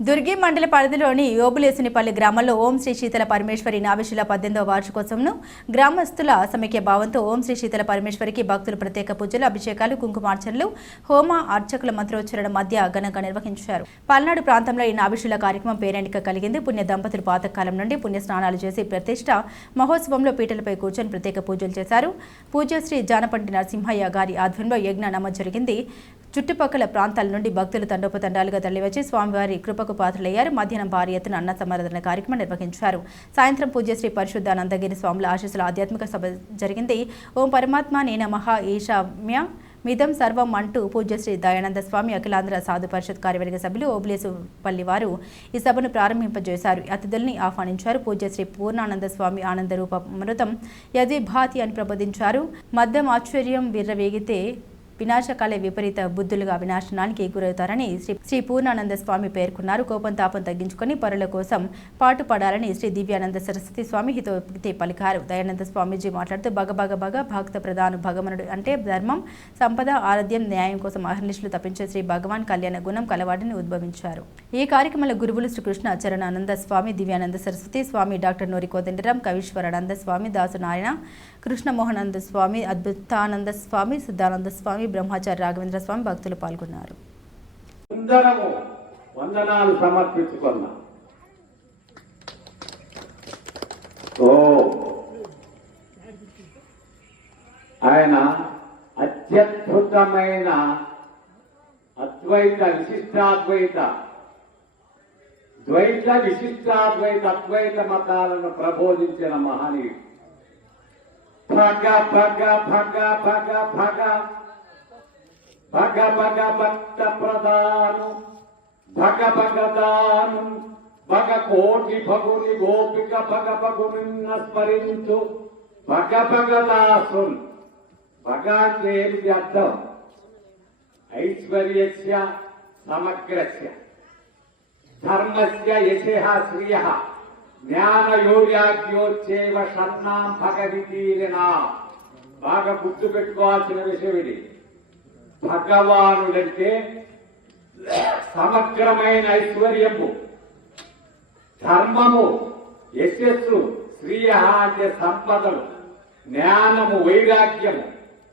దుర్గి మండల పరిధిలోని యోబులేసునిపల్లి గ్రామంలో ఓం శ్రీ శీతల పరమేశ్వరి నావిశుల పద్దెనిమిదవ వార్షికోత్సవంను గ్రామస్తుల సమైక్య భావంతో ఓం శ్రీ శీతల పరమేశ్వరికి భక్తులు ప్రత్యేక పూజలు అభిషేకాలు కుంకుమార్చనలు హోమ అర్చకుల మంత్రోచ్చరణ మధ్య ఘనంగా నిర్వహించారు. పల్నాడు ప్రాంతంలో ఈ నాభిశిల కార్యక్రమం పేరెంటిక కలిగింది. పుణ్య దంపతులు పాతకాలం నుండి పుణ్య స్నానాలు చేసి ప్రతిష్ట మహోత్సవంలో పీటలపై కూర్చొని ప్రత్యేక పూజలు చేశారు. పూజశ్రీ జానపంటి నరసింహయ్య గారి ఆధ్వర్యంలో యజ్ఞ నమ జరిగింది. చుట్టుపక్కల ప్రాంతాల నుండి భక్తులు తండోపతండాలుగా తరలివచ్చి స్వామివారి కృపకు పాత్రలయ్యారు. మధ్యాహ్నం భారీ ఎత్తున అన్న సమారాధన కార్యక్రమం నిర్వహించారు. సాయంత్రం పూజ్యశ్రీ పరిశుద్ధానందగిరి స్వాముల ఆశీస్సుల ఆధ్యాత్మిక సభ జరిగింది. ఓం పరమాత్మ నేన మహా ఈశామ్య మిదం సర్వం అంటూ పూజ్యశ్రీ దయానంద స్వామి అఖిలాంధ్ర సాధు పరిషత్ కార్యవర్గ సభ్యులు ఓబులేసుపల్లి వారు ఈ సభను ప్రారంభింపజేశారు. అతిథుల్ని ఆహ్వానించారు. పూజ్యశ్రీ పూర్ణానంద స్వామి ఆనంద రూప యది భాతి అని ప్రబోధించారు. మద్యం ఆశ్చర్యం విర్రవేగితే వినాశకాలే విపరీత బుద్ధులుగా వినాశనానికి గురవుతారని శ్రీ శ్రీ పూర్ణానంద స్వామి పేర్కొన్నారు. కోపం తాపం తగ్గించుకొని పరుల కోసం పాటుపడాలని శ్రీ దివ్యానంద సరస్వతి స్వామి హితోక్తి పలికారు. దయానంద స్వామీజీ మాట్లాడుతూ భగభగ భగ భక్త ప్రధాన భగవనుడు అంటే ధర్మం సంపద ఆరోగ్యం న్యాయం కోసం అహర్నిశలు తప్పించే శ్రీ భగవాన్ కళ్యాణ గుణం కలవాడిని ఉద్భవించారు. ఈ కార్యక్రమంలో గురువులు శ్రీకృష్ణ చరణానంద స్వామి దివ్యానంద సరస్వతి స్వామి డాక్టర్ నూరి కోదండరాం కవీశ్వరానంద స్వామి దాసు నారాయణ కృష్ణమోహనానంద స్వామి అద్భుతానంద స్వామి సిద్ధానంద స్వామి బ్రహ్మచారి రాఘవేంద్ర స్వామి భక్తులు పాల్గొన్నారు. వందనాలు సమర్పించుకున్నా. ఓ. ఆయన అత్యద్భుతమైన అద్వైత విశిష్టాద్వైత ద్వైత విశిష్టాద్వైత అద్వైత మతాలను ప్రబోధించిన మహనీయుడు. భగ భగ భగ భగ భగ. భగ భగ భక్త ప్రధాను భగ భగదాను భగ కోటి భగుని గోపిక భగ భగునిన్న స్మరించు భగ భగదాసున్ భగ అంటే ఏమిటి అర్థం ఐశ్వర్యస్య సమగ్రస్య. ధర్మస్య యశ శ్రియ జ్ఞానయోగ్యోచ్చేవ షన్నాం భగవితీరినా బాగా గుర్తు పెట్టుకోవాల్సిన విషయం ఇది. భగవానుడంటే సమగ్రమైన ఐశ్వర్యము ధర్మము యశస్సు శ్రీయ అంటే సంపదలు జ్ఞానము వైరాగ్యము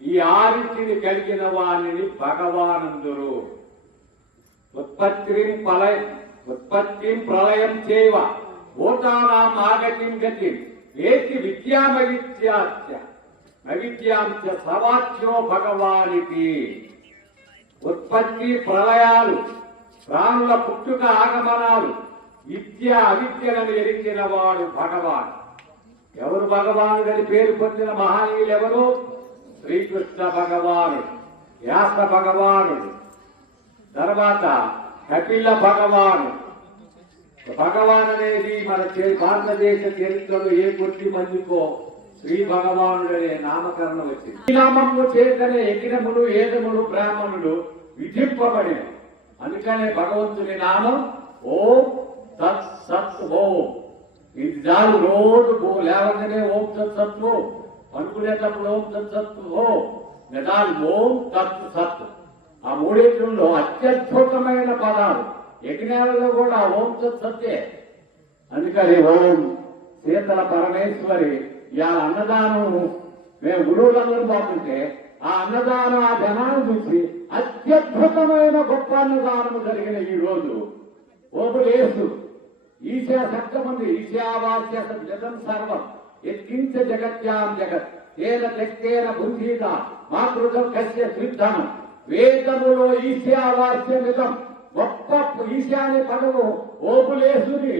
ఈ ఆరుచిని కలిగిన వాణిని భగవానందురు. ఉత్పత్తిం ప్రళయ ఉత్పత్తిం ప్రళయం చేవ భూతానాం ఆగతిం గతిం ఏతి విద్యామవిద్యాచ అవిద్యాంచ సవాచ్యో భగవానికి ఉత్పత్తి ప్రళయాలు ప్రాణుల పుట్టుక ఆగమనాలు విద్య అవిద్యలను ఎరిగిన వాడు భగవాన్. ఎవరు భగవానుడని పేరు పొందిన మహనీయులు ఎవరు శ్రీకృష్ణ భగవానుడు వ్యాస భగవానుడు తర్వాత కపిల భగవాను. భగవాన్ అనేది మన చే- భారతదేశ చరిత్రలో ఏ కొట్టి మందికో శ్రీ భగవానుడు అనే నామకరణం వచ్చింది. ఈ నామము చేతనే యజ్ఞములు ఏదములు బ్రాహ్మణులు విధింపబడి అందుకనే భగవంతుని నామం ఓం సత్ సత్ ఓం. ఇది చాలు రోజు ఓ లేవగానే ఓం తత్ సత్ ఓం. అనుకునేటప్పుడు ఓం సత్ సత్ ఓం. నిదాలు ఓం తత్ సత్. ఆ మూడింటిలో అత్యద్భుతమైన పదాలు. యజ్ఞాలలో కూడా ఓం సత్ సత్తే. అందుకని ఓం సీతల పరమేశ్వరి ఇవాళ అన్నదానం మేము గురువులందరూ బాగుంటే ఆ అన్నదానం ఆ జనాన్ని చూసి అత్యద్భుతమైన గొప్ప అన్నదానం జరిగిన ఈ రోజు. ఓపులేసు ఈశా సప్తమంది ఈశావాస్య జగన్ సర్వం. ఎత్కించ జగత్యాం జగత్ ఏన తెక్కేన బుద్ధీత మాతృకం కశ్య సిద్ధం. వేదములో ఈశావాస్యమిదం గొప్ప ఈశాన్య పదము ఓపులేసుని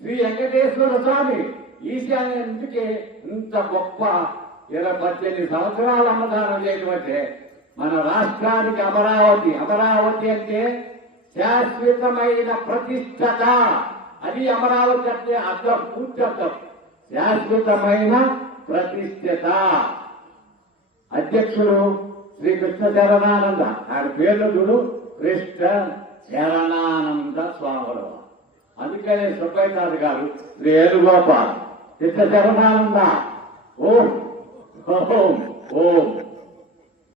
శ్రీ వెంకటేశ్వర స్వామి ఈశాన్యందుకే ఇంత గొప్ప ఇరవై పద్దెనిమిది సంవత్సరాలు అన్నదానం చేయటమంటే మన రాష్ట్రానికి అమరావతి. అమరావతి అంటే శాశ్వతమైన ప్రతిష్టత. అది అమరావతి అంటే అర్థం పూర్తి అర్థం. శాశ్వతమైన ప్రతిష్టత. అధ్యక్షుడు శ్రీ కృష్ణ శరణానంద. ఆయన పేర్లు చూడు. కృష్ణ శరణానంద స్వాములు. అందుకనే సుబ్బయ్యనాథ్ గారు శ్రీ వేణుగోపాల్ కృష్ణ శరణానంద ఓం ఓం ఓం